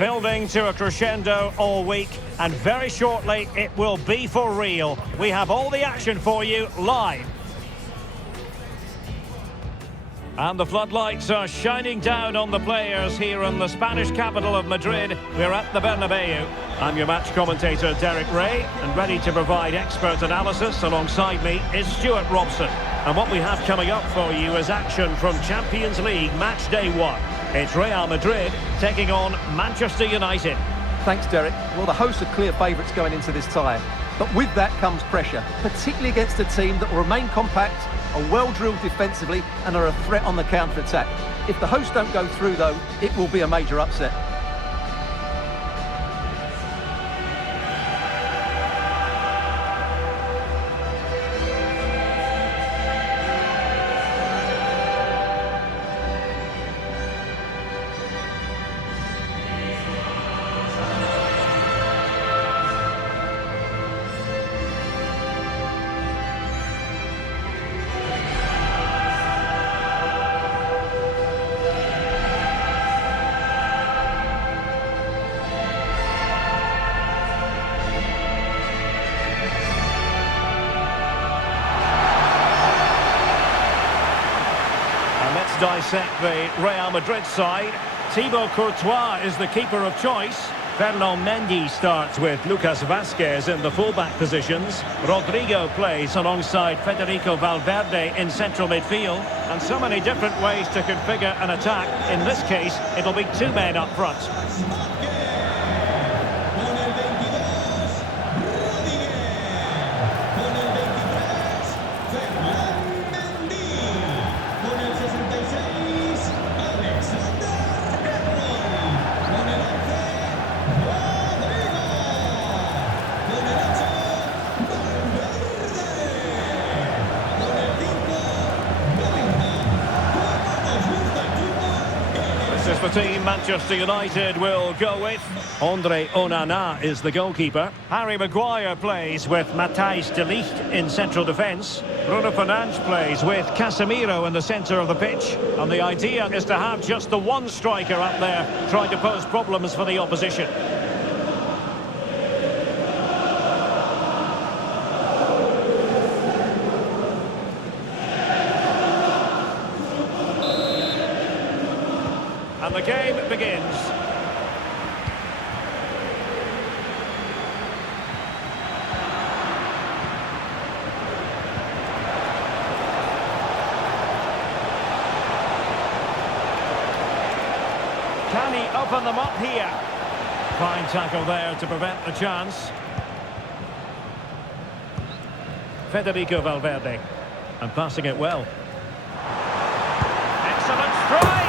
building to a crescendo all week, and very shortly it will be for real. We have all the action for you live. And the floodlights are shining down on the players here in the Spanish capital of Madrid. We're at the Bernabeu. I'm your match commentator, Derek Ray, and ready to provide expert analysis alongside me is Stuart Robson. And what we have coming up for you is action from Champions League Match Day 1. It's Real Madrid taking on Manchester United. Thanks, Derek. Well, the hosts are clear favourites going into this tie. But with that comes pressure, particularly against a team that will remain compact, are well-drilled defensively and are a threat on the counter-attack. If the hosts don't go through, though, it will be a major upset. Dissect the Real Madrid side. Thibaut Courtois is the keeper of choice. Ferland Mendy starts with Lucas Vazquez in the fullback positions. Rodrigo plays alongside Federico Valverde in central midfield. And so many different ways to configure an attack. In this case, it'll be two men up front. The team Manchester United will go with. Andre Onana is the goalkeeper. Harry Maguire plays with Matthijs de Ligt in central defence. Bruno Fernandes plays with Casemiro in the centre of the pitch. And the idea is to have just the one striker up there trying to pose problems for the opposition. And the game begins. Can he open them up here? Fine tackle there to prevent the chance. Federico Valverde. And passing it well. Excellent strike!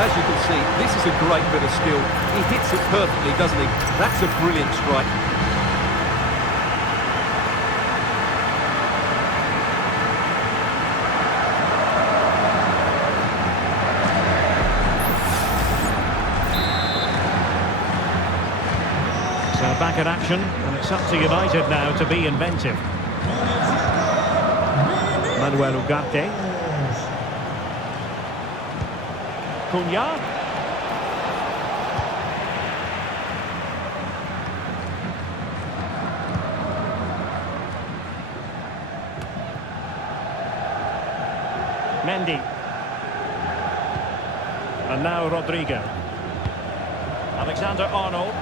As you can see, this is a great bit of skill. He hits it perfectly, doesn't he? That's a brilliant strike. So back in action, and it's up to United now to be inventive. Manuel Ugarte. Cunha. Mendy. And now Rodrigo. Alexander Arnold.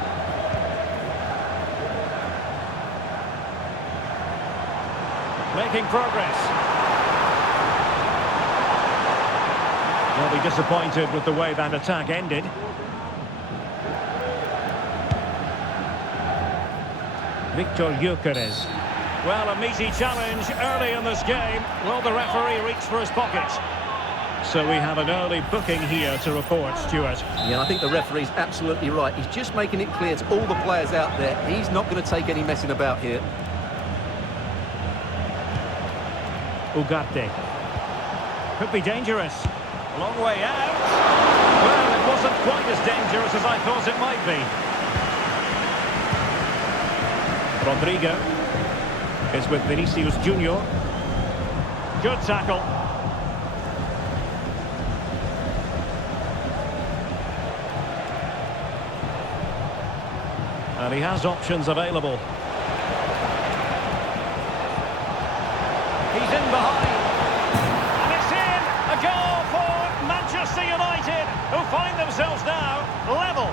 Making progress. They'll be disappointed with the way that attack ended. Victor Gyokeres. Well, a meaty challenge early in this game. Will the referee reach for his pocket? So we have an early booking here to report, Stuart. Yeah, I think the referee's absolutely right. He's just making it clear to all the players out there, he's not going to take any messing about here. Ugarte. Could be dangerous. A long way out. Well, it wasn't quite as dangerous as I thought it might be. Rodrigo is with Vinicius Junior. Good tackle. And he has options available. He's in behind. And it's in! A goal for Manchester United, who find themselves now level.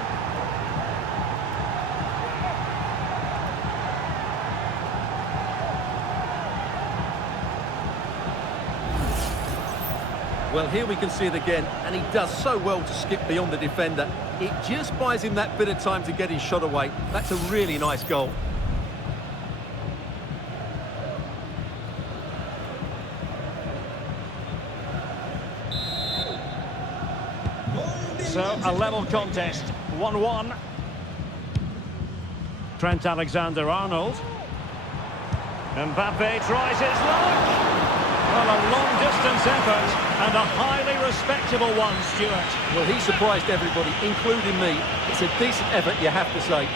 Well, here we can see it again, and he does so well to skip beyond the defender. It just buys him that bit of time to get his shot away. That's a really nice goal. So, a level contest, 1-1. Trent Alexander-Arnold. Mbappe tries his luck. Well, a long-distance effort, and a highly respectable one, Stuart. Well, he surprised everybody, including me. It's a decent effort, you have to say.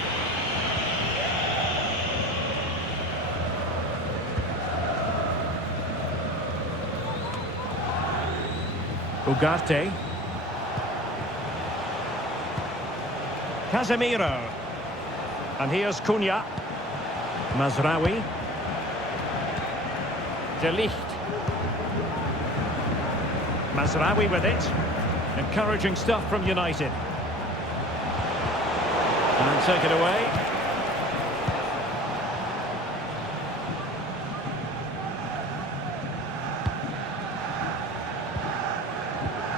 Ugarte. Casemiro. And here's Cunha. Mazraoui. De Ligt. Mazraoui with it. Encouraging stuff from United. And take it away.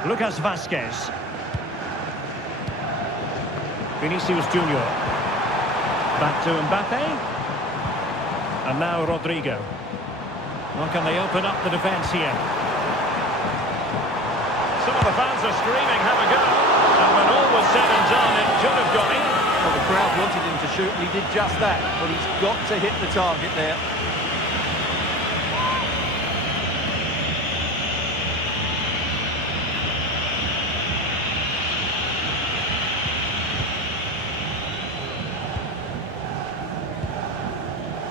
Lucas Vazquez. Vinicius Junior. Back to Mbappe. And now Rodrigo. Well, can they open up the defence here? Some of the fans are screaming, have a go. And when all was said and done, it should have gone in. Well, the crowd wanted him to shoot, and he did just that. But he's got to hit the target there.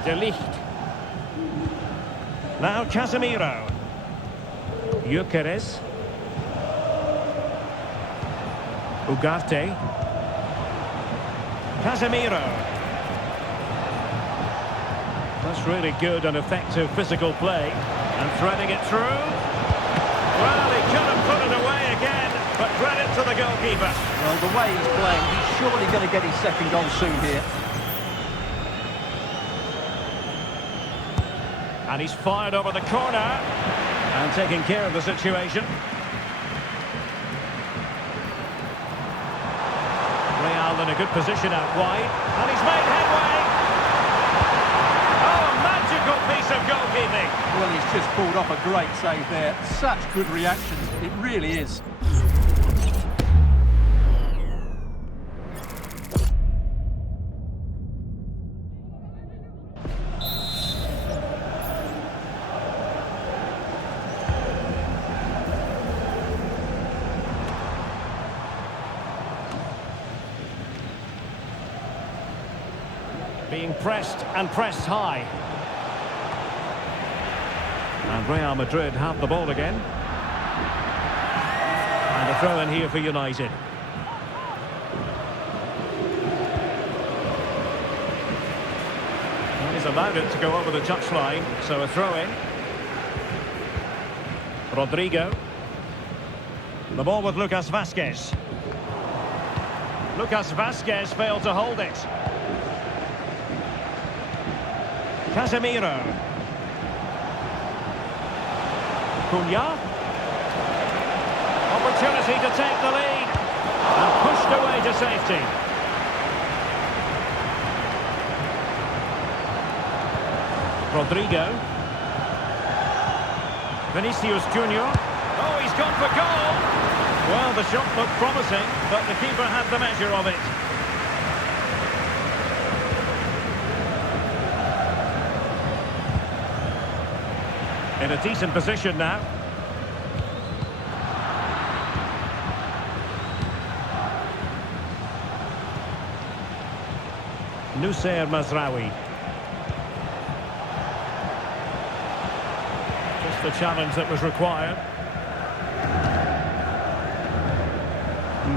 De Ligt. Now Casemiro. Gyokeres. Ugarte. Casemiro. That's really good and effective physical play. And threading it through. Well, he could have put it away again, but credit to the goalkeeper. Well, the way he's playing, he's surely going to get his second goal soon here. And he's fired over the corner and taking care of the situation. Real in a good position out wide, and he's made headway. Oh, a magical piece of goalkeeping. Well, he's just pulled off a great save there. Such good reactions, it really is. Being pressed and pressed high. And Real Madrid have the ball again. And a throw in here for United. Well, he's allowed it to go over the touchline, so a throw in. Rodrigo. The ball with Lucas Vazquez. Lucas Vazquez failed to hold it. Casemiro. Cunha. Opportunity to take the lead. And pushed away to safety. Rodrigo. Vinicius Junior. Oh, he's gone for goal. Well, the shot looked promising, but the keeper had the measure of it. In a decent position now. Nusayr Mazraoui. Just the challenge that was required.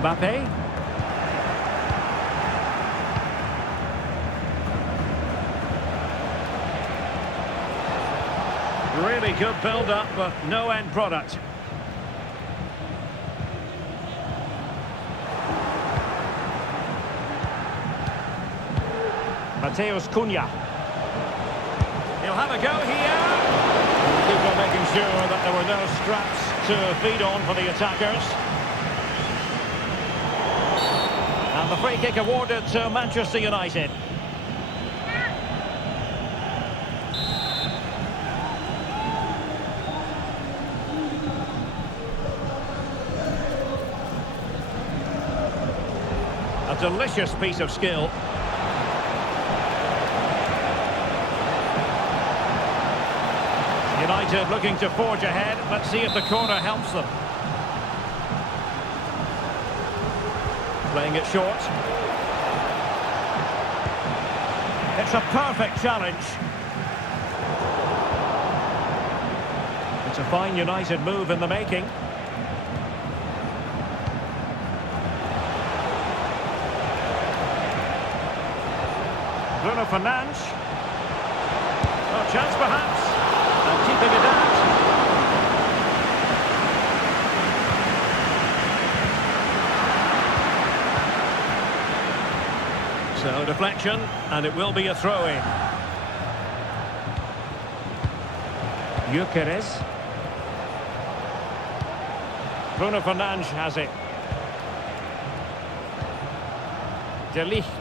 Mbappe. Really good build-up, but no end product. Mateus Cunha. He'll have a go here. Keeper making sure that there were no straps to feed on for the attackers. And the free kick awarded to Manchester United. A delicious piece of skill. United looking to forge ahead. Let's see if the corner helps them. Playing it short. It's a perfect challenge. It's a fine United move in the making. Bruno Fernandes. Oh, chance perhaps. And keeping it out. So deflection, and it will be a throw-in. Gyokeres. Bruno Fernandes has it. De Ligt.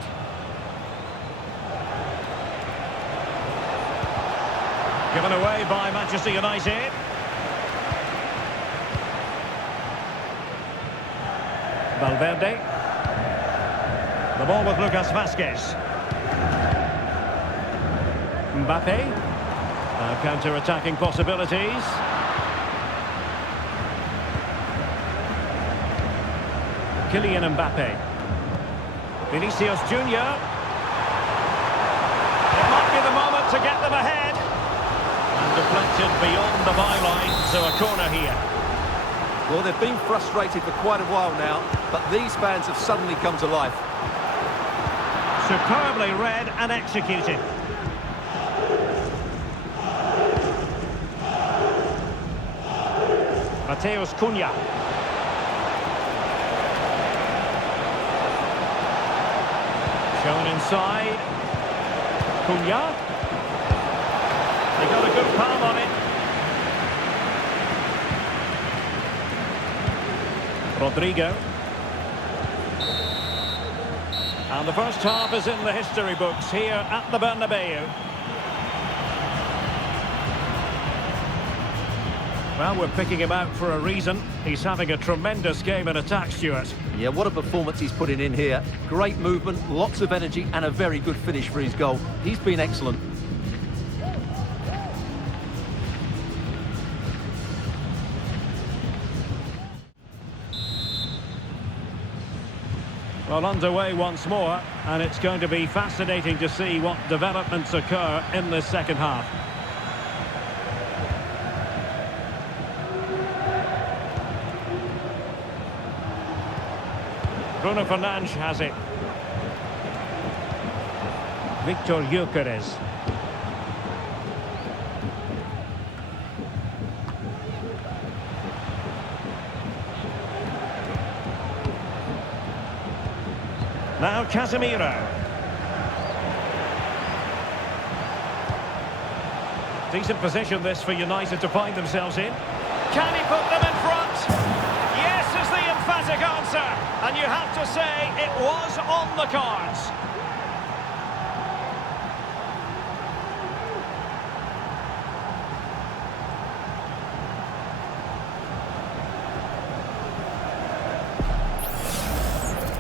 Given away by Manchester United. Valverde. The ball with Lucas Vázquez. Mbappe. Counter-attacking possibilities. Kylian Mbappe. Vinicius Junior. It might be the moment to get them ahead. And deflected beyond the byline, so a corner here. Well, they've been frustrated for quite a while now, but these fans have suddenly come to life. Superbly read and executed. Mateus Cunha. Shown inside. Cunha. They got a good palm on it. Rodrigo. And the first half is in the history books here at the Bernabeu. Well, we're picking him out for a reason. He's having a tremendous game in attack, Stuart. Yeah, what a performance he's putting in here. Great movement, lots of energy, and a very good finish for his goal. He's been excellent. Well, underway once more, and it's going to be fascinating to see what developments occur in this second half. Bruno Fernandes has it. Victor Gyokeres. Now Casemiro. Decent position this for United to find themselves in. Can he put them in front? Yes is the emphatic answer. And you have to say it was on the cards.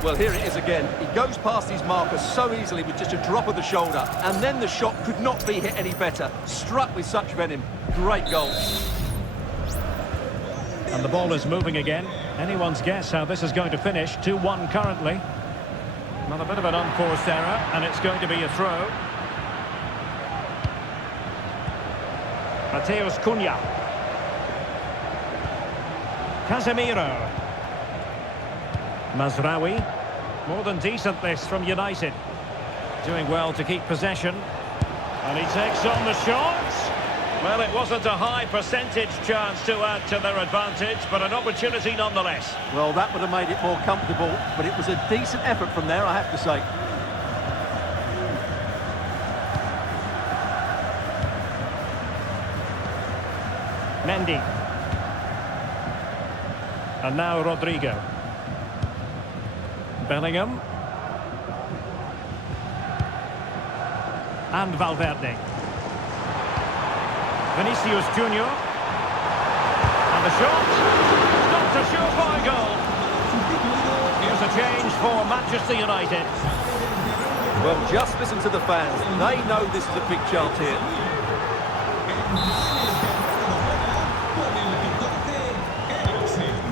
Well, here it is again. He goes past his marker so easily with just a drop of the shoulder, and then the shot could not be hit any better. Struck with such venom. Great goal. And the ball is moving again. Anyone's guess how this is going to finish. 2-1 currently. Not a bit of an unforced error, and it's going to be a throw. Mateus Cunha. Casemiro. Mazraoui. More than decent this from United. Doing well to keep possession. And he takes on the shots. Well, it wasn't a high percentage chance to add to their advantage, but an opportunity nonetheless. Well, that would have made it more comfortable, but it was a decent effort from there, I have to say. Mendy. And now Rodrigo. Bellingham. And Valverde. Vinicius Junior. And the shot. Not a surefire goal. Here's a change for Manchester United. Well, just listen to the fans. They know this is a big chance here.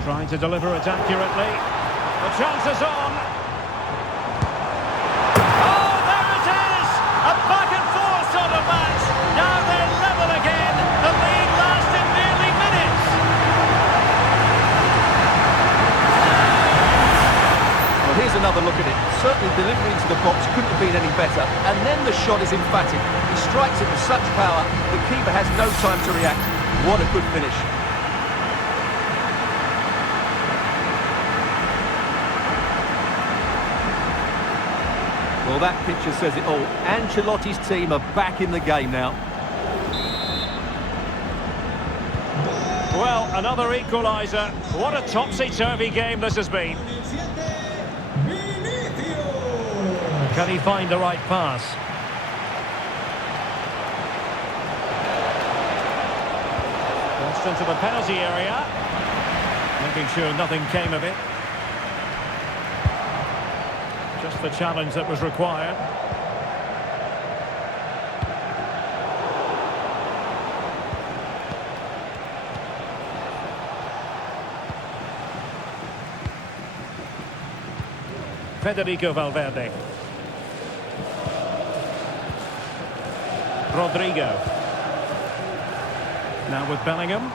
Trying to deliver it accurately. The chance is on. Oh, there it is! A back and forth sort of match. Now they're level again. The lead lasted nearly minutes. Well, here's another look at it. Certainly delivery into the box couldn't have been any better. And then the shot is emphatic. He strikes it with such power, the keeper has no time to react. What a good finish. Well, that picture says it all. Ancelotti's team are back in the game now. Well, another equalizer. What a topsy-turvy game this has been. Can he find the right pass? Crossed into the penalty area. Making sure nothing came of it. Just the challenge that was required. Federico Valverde. Rodrigo. Now with Bellingham.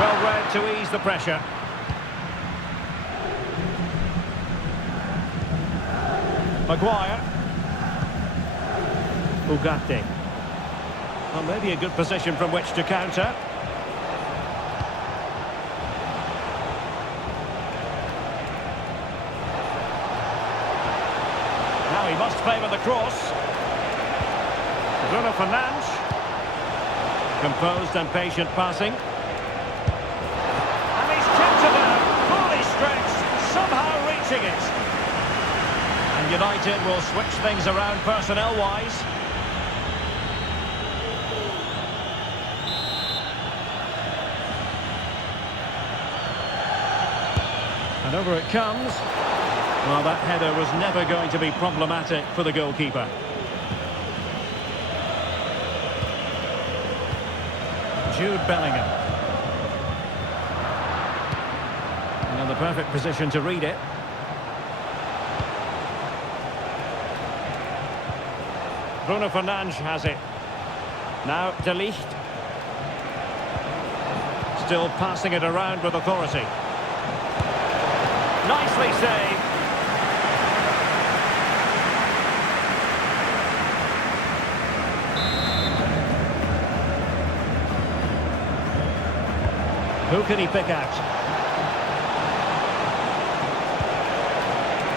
Well read to ease the pressure. Maguire. Ugarte. Well, maybe a good position from which to counter. Now he must favour the cross. Bruno Fernandes. Composed and patient passing. And he's kept it out, fully stretched, somehow reaching it. And United will switch things around personnel-wise. And over it comes. Well, that header was never going to be problematic for the goalkeeper. Jude Bellingham. And in the perfect position to read it. Bruno Fernandes has it. Now De Ligt. Still passing it around with authority. Nicely saved. Who can he pick out?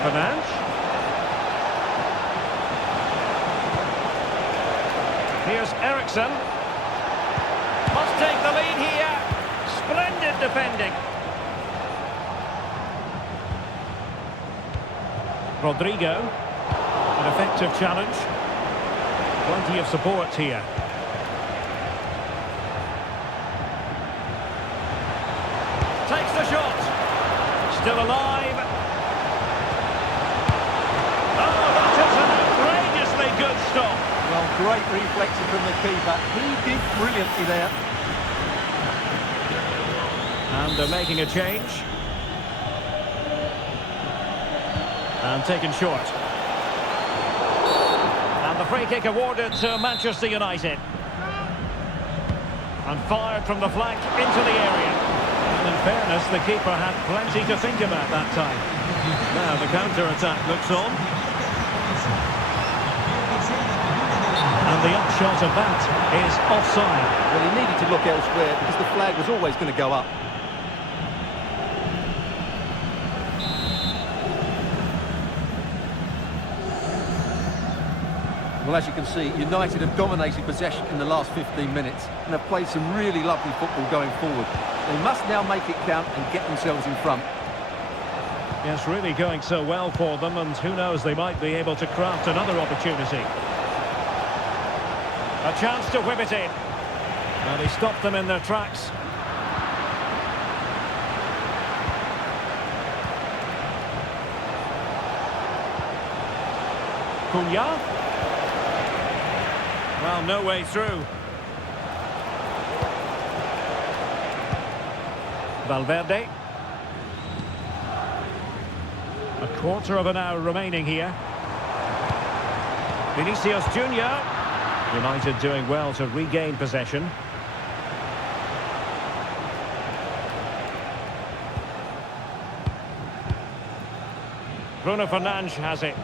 Fernandes. Here's Eriksson. Must take the lead here. Splendid defending. Rodrigo. An effective challenge. Plenty of support here. Takes the shot. Still alive. Oh, that is an outrageously good stop. Well, great reflection from the keeper. He did brilliantly there. And they're making a change. And taken short. And the free kick awarded to Manchester United. And fired from the flank into the area. And in fairness, the keeper had plenty to think about that time. Now the counter-attack looks on. And the upshot of that is offside. Well, he needed to look elsewhere because the flag was always going to go up. Well, as you can see, United have dominated possession in the last 15 minutes and have played some really lovely football going forward. They must now make it count and get themselves in front. Yes, really going so well for them, and who knows, they might be able to craft another opportunity. A chance to whip it in. And he stopped them in their tracks. Cunha. Well, no way through. Valverde. A quarter of an hour remaining here. Vinicius Junior. United doing well to regain possession. Bruno Fernandes has it.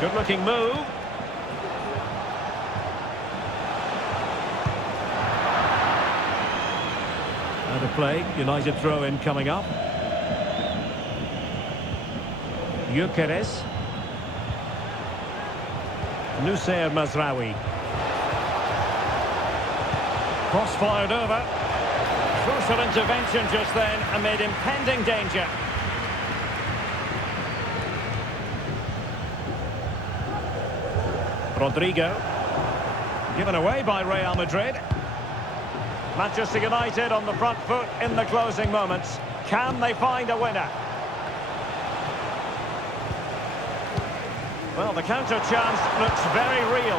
Good-looking move. Out of play. United throw-in coming up. Gyokeres. Nusayr Mazraoui. Cross fired over. Crucial intervention just then amid impending danger. Rodrigo. Given away by Real Madrid. Manchester United on the front foot in the closing moments. Can they find a winner? Well, the counter chance looks very real.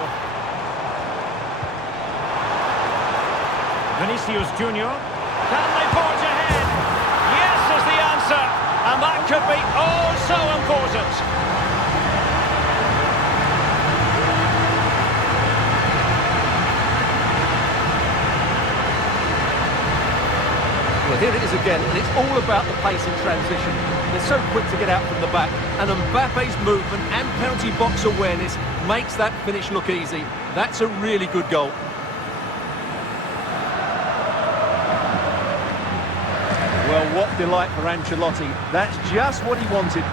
Vinicius Junior. Can they forge ahead? Yes is the answer. And that could be oh so important. Well, here it is again, and it's all about the pace in transition. They're so quick to get out from the back, and Mbappe's movement and penalty box awareness makes that finish look easy. That's a really good goal. Well, what delight for Ancelotti. That's just what he wanted.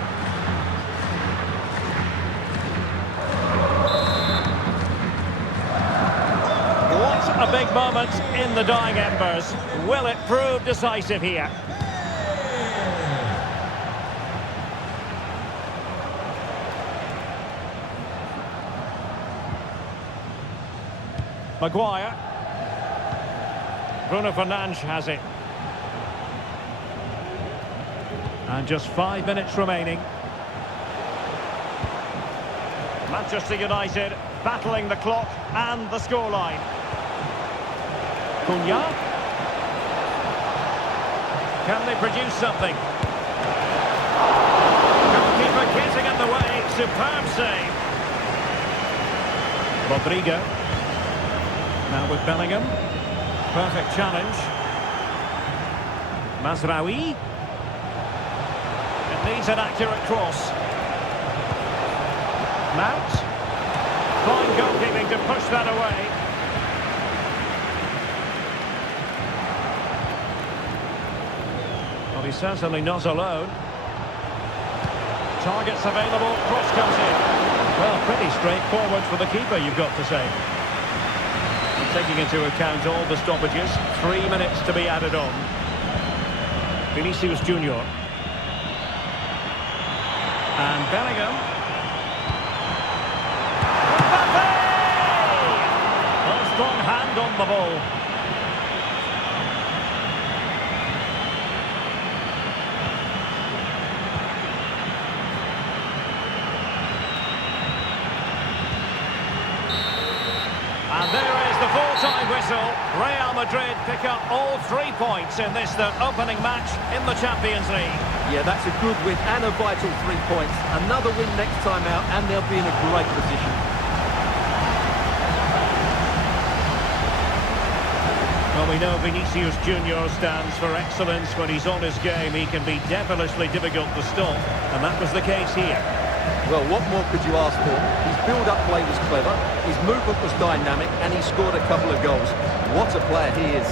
What a big moment in the dying embers. Will it prove decisive here? Maguire. Bruno Fernandes has it. And just 5 minutes remaining. Manchester United battling the clock and the scoreline. Cunha. Can they produce something? Goalkeeper getting in the way. Superb save. Rodrigo. Now with Bellingham. Perfect challenge. Mazraoui. It needs an accurate cross. Mount. Fine goalkeeping to push that away. Well, he's certainly not alone. Targets available, cross comes in. Well, pretty straightforward for the keeper, you've got to say. Taking into account all the stoppages, 3 minutes to be added on. Vinicius Junior. And Bellingham. Mbappe! A strong hand on the ball. And there is the full-time whistle. Real Madrid pick up all 3 points in this, their opening match in the Champions League. Yeah, that's a good win and a vital 3 points. Another win next time out and they'll be in a great position. Well, we know Vinicius Junior stands for excellence. When he's on his game, he can be devilishly difficult to stop, and that was the case here. Well, what more could you ask for? His build-up play was clever, his movement was dynamic, and he scored a couple of goals. What a player he is.